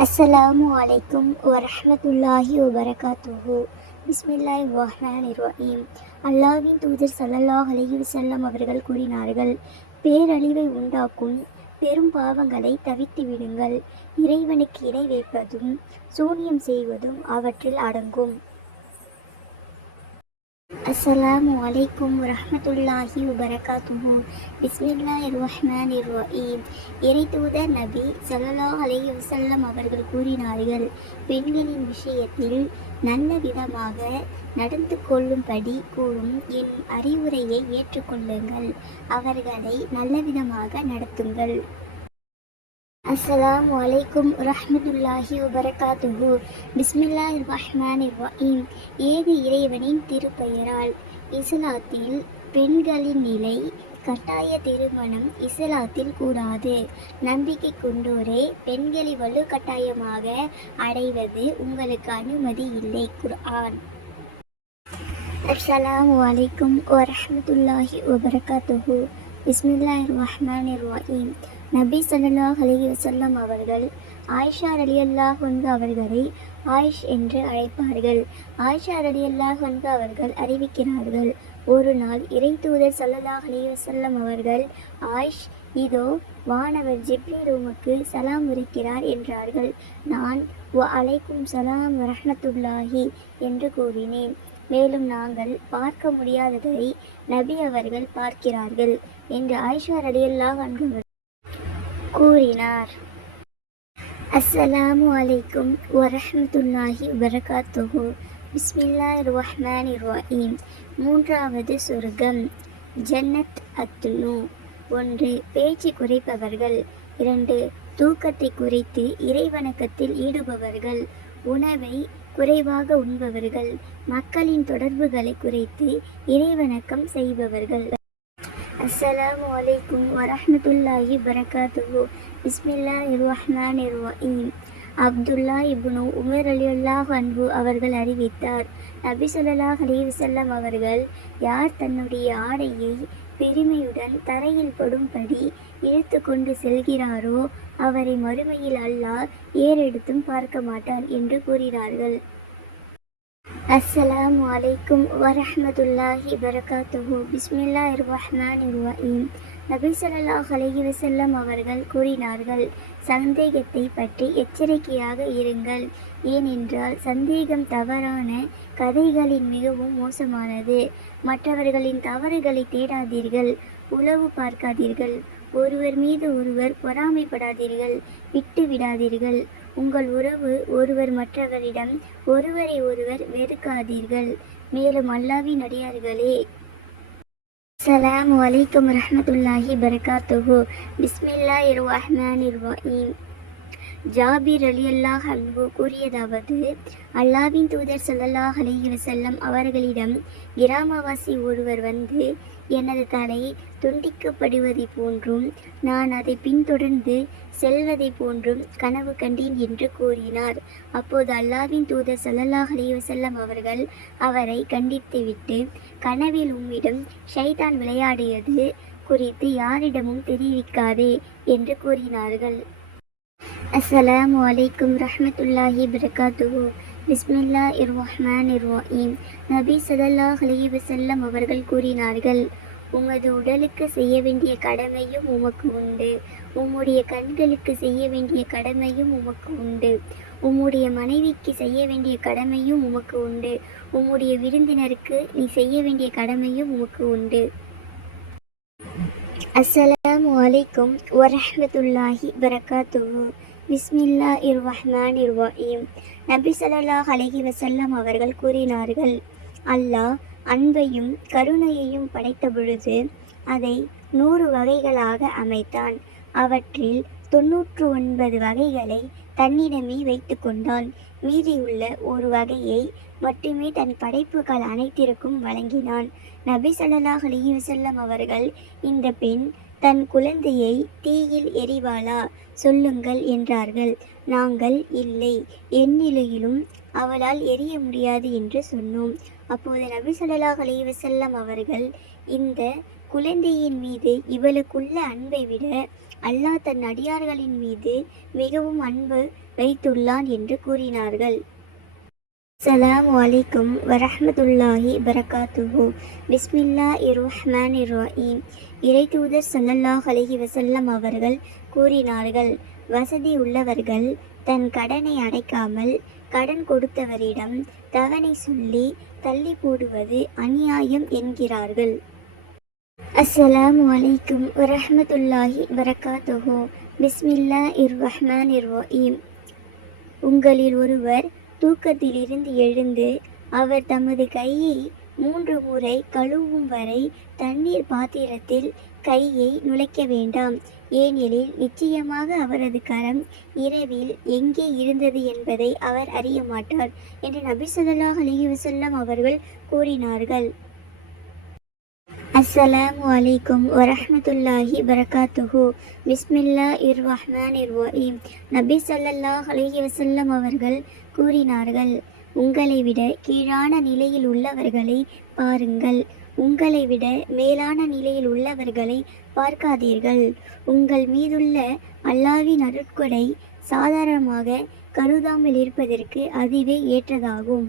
அஸ்ஸலாமு அலைக்கும் வரஹ்மத்துல்லாஹி வபரகாத்துஹு. பிஸ்மில்லாய் வஹ்மான் ரஹீம். அல்லாஹ்வின் தூதர் சல்லல்லாஹ் அலைஹி அவர்கள் கூறினார்கள் பேரழிவை உண்டாக்கும் பெரும் பாவங்களை தவித்து விடுங்கள். இறைவனுக்கு இணை வைப்பதும் சூனியம் செய்வதும் அவற்றில் அடங்கும். அஸ்ஸலாமு அலைக்கும் வரஹ்மத்துல்லாஹி வபரகாத்துஹு பிஸ்மில்லாஹிர் ரஹ்மானிர் ரஹீம் இறை தூதர் நபி சல்லா அலை வசல்லம் அவர்கள் கூறினார்கள் பெண்களின் விஷயத்தில் நல்ல விதமாக நடந்து கொள்ளும்படி கூறும் என் அறிவுரையை ஏற்றுக்கொள்ளுங்கள். அவர்களை நல்ல விதமாக நடத்துங்கள். அஸ்ஸலாமு வலைக்கும் ரஹ்மத்துல்லாஹி வபரகாத்துஹு பிஸ்மில்லாஹிர் ரஹ்மானிர் ரஹீம் ஏது இறைவனின் திருப்பெயரால்? இஸ்லாத்தில் பெண்களின் நிலை கட்டாய திருமணம் இஸ்லாத்தில் கூடாது. நம்பிக்கை கொண்டோரே பெண்களை வலுக்கட்டாயமாக அடைவது உங்களுக்கு அனுமதி இல்லை. குர்ஆன். அஸ்லாம் வலைக்கும் வரமத்துல்லாஹி வபரகாத்துஹூ. பிஸ்மில்லாஹிர் ரஹ்மான் ரஹீம் நபி சல்லாஹ் அலி வசல்லம் அவர்கள் ஆயிஷா ரலியல்லாஹு அன்ஹு அவர்களை ஆயிஷ் என்று அழைப்பார்கள். ஆயிஷா ரலியல்லாஹு அன்ஹு அவர்கள் அறிவிக்கிறார்கள் ஒரு நாள் இறை தூதர் சல்லல்லாஹ் அலி வசல்லம் அவர்கள் ஆயிஷ் இதோ வானவர் ஜிப்ரி ரூமுக்கு சலாம் இருக்கிறார் என்றார்கள். நான் வ அலைக்கும் சலாம் ரஹ்மத்துல்லாஹி என்று கூறினேன். மேலும் நாங்கள் பார்க்க முடியாததை நபி அவர்கள் பார்க்கிறார்கள் என்று ஆயிஷா ரடியல்லா அன்ஹு கூறினார். அஸ்ஸலாமு அலைக்கும் வரஹமத்துல்லாஹி வரகாத்துஹு பிஸ்மில்லாஹிர் ரஹ்மான் ரஹீம். மூன்றாவது சொர்க்கம் ஜன்னத் அத்துனு. ஒன்று பேச்சு குறைப்பவர்கள். இரண்டு தூக்கத்தை குறைத்து இறைவணக்கத்தில் ஈடுபவர்கள். உணவை குறைவாக உண்பவர்கள். மக்களின் தொடர்புகளை குறைத்து இறைவணக்கம் செய்பவர்கள். அஸ்ஸலாமு அலைக்கும் வரஹ்மத்துல்லாஹி வரகாத்துஹு பிஸ்மில்லா ரஹ்மான் ரஹீம். அப்துல்லா இப்னு உமர் அலியுல்லாஹ் அன்பு அவர்கள் அறிவித்தார். நபி சொல்லலாஹ் அலைஹி அவர்கள் யார் தன்னுடைய ஆடையை பெருமையுடன் தரையில் படும்படி இழுத்து கொண்டு செல்கிறாரோ அவரை மறுமையில் அல்லாஹ் ஏறெடுத்தும் பார்க்க மாட்டார் என்று கூறினார்கள் அஸ்ஸலாம் வலைக்கும் வரஹ்மத்துல்லாஹி வரகாத்துஹு பிஸ்மில்லாஹிர் ரஹ்மானிர் ரஹீம். நபிசல்லாஹ் ஸல்லல்லாஹு அவர்கள் கூறினார்கள் சந்தேகத்தை பற்றி எச்சரிக்கையாக இருங்கள். ஏனென்றால் சந்தேகம் தவறான கதைகளின் மிகவும் மோசமானது. மற்றவர்களின் தவறுகளை தேடாதீர்கள் உளவு பார்க்காதீர்கள். ஒருவர் மீது ஒருவர் பொறாமைப்படாதீர்கள் விட்டு விடாதீர்கள். உங்கள் உறவு ஒருவர் மற்றவரிடம் ஒருவரை ஒருவர் வெறுக்காதீர்கள். மேலும் அல்லாவின் அடியார்களே அஸ்ஸலாமு வலைக்கம் ரஹமத்துல்லாஹி பரகாத்துஹு பிஸ்மில்லாஹிர் ரஹ்மானிர் ரஹீம் ஜாபிர் அலியல்லாஹ் அன்பு கூறியதாவது அல்லாவின் தூதர் ஸல்லல்லாஹு அலைஹி செல்லம் அவர்களிடம் கிராமவாசி ஒருவர் வந்து எனது தலை துண்டிக்கப்படுவதை போன்றும் நான் அதை பின்தொடர்ந்து செல்வதை போன்றும் கனவு கண்டேன் என்று கூறினார். அப்போது அல்லாவின் தூதர் ஸல்லல்லாஹு அலைஹி செல்லம் அவர்கள் அவரை கண்டித்துவிட்டு கனவில் உம்மிடம் ஷைதான் விளையாடியது குறித்து யாரிடமும் தெரிவிக்காதே என்று கூறினார்கள். அஸ்ஸலாமு வலைக்கும் ரஹ்மத்துல்லாஹி பரகாத்துஹு பிஸ்மில்லா இர் ரஹ்மான் இர் ரஹீம் நபி ஸல்லல்லாஹு அலைஹி அவர்கள் கூறினார்கள் உமது உடலுக்கு செய்ய வேண்டிய கடமையும் உமக்கு உண்டு. உம்முடைய கண்களுக்கு செய்ய வேண்டிய கடமையும் உமக்கு உண்டு. உம்முடைய மனைவிக்கு செய்ய வேண்டிய கடமையும் உமக்கு உண்டு. உம்முடைய விருந்தினருக்கு நீ செய்ய வேண்டிய கடமையும் உமக்கு உண்டு. அஸ்ஸலாமு அலைக்கும் வரஹ்மத்துல்லாஹி பரகாத்துஹு பிஸ்மில்லா இர் ரஹ்மான் இர் ரஹீம் நபி ஸல்லல்லாஹு அலஹி வசல்லம் அவர்கள் கூறினார்கள் அல்லாஹ் அன்பையும் கருணையையும் படைத்த பொழுது அதை நூறு வகைகளாக அமைத்தான். அவற்றில் தொன்னூற்று ஒன்பது வகைகளை தன்னிடமே வைத்து கொண்டான். மீதியுள்ள ஒரு வகையை மட்டுமே தன் படைப்புகள் அனைத்திற்கும் வழங்கினான். நபி சல்லாஹ் அலிவசல்லம் அவர்கள் இந்த பெண் தன் குழந்தையை தீயில் எரிவாளா சொல்லுங்கள் என்றார்கள். நாங்கள் இல்லை. எந்நிலையிலும் அவளால் எரிய முடியாது என்று சொன்னோம். அப்போது நபி ஸல்லல்லாஹு அலிவசல்லம் அவர்கள் இந்த குழந்தையின் மீது இவளுக்குள்ள அன்பை விட அல்லாஹ் தன் அடியார்களின் மீது மிகவும் அன்பு வைத்துள்ளான் என்று கூறினார்கள். சலாம் வலைக்கும் வரஹ்மத்துல்லாஹி பரகாத்துஹு பிஸ்மில்லா இர்ரஹ்மான் இர்ரஹீம் இறை தூதர் சல்லல்லாஹ் அலஹி வசல்லம் அவர்கள் கூறினார்கள் வசதி உள்ளவர்கள் தன் கடனை அடைக்காமல் கடன் கொடுத்தவரிடம் தவணை சொல்லி தள்ளி போடுவது அநியாயம் என்கிறார்கள். அஸ்ஸலாமு அலைக்கும் வரஹ்மத்துல்லாஹி பரகாத்துஹு பிஸ்மில்லா இர்ரஹ்மான் இர்ரஹீம் உங்களில் ஒருவர் தூக்கத்திலிருந்து எழுந்து அவர் தமது கையை மூன்று முறை கழுவும் வரை தண்ணீர் பாத்திரத்தில் கையை நுழைக்க வேண்டாம். ஏனெனில் நிச்சயமாக அவரது கரம் இரவில் எங்கே இருந்தது என்பதை அவர் அறிய மாட்டார் என்று நபி ஸல்லல்லாஹு அலைஹி அவர்கள் கூறினார்கள். அஸ்ஸலாமு அலைக்கும் வரஹ்மத்துல்லாஹி வரகாத்துஹு பிஸ்மில்லா இர் ரஹ்மான் இர் ரஹீம் நபி சல்லல்லாஹ் அலஹி வசல்லம் அவர்கள் கூறினார்கள் உங்களை விட கீழான நிலையில் உள்ளவர்களை பாருங்கள். உங்களை விட மேலான நிலையில் உள்ளவர்களை பார்க்காதீர்கள். உங்கள் மீதுள்ள அல்லாவின் அருட்கொடை சாதாரணமாக கருதாமல் இருப்பதற்கு அதுவே ஏற்றதாகும்.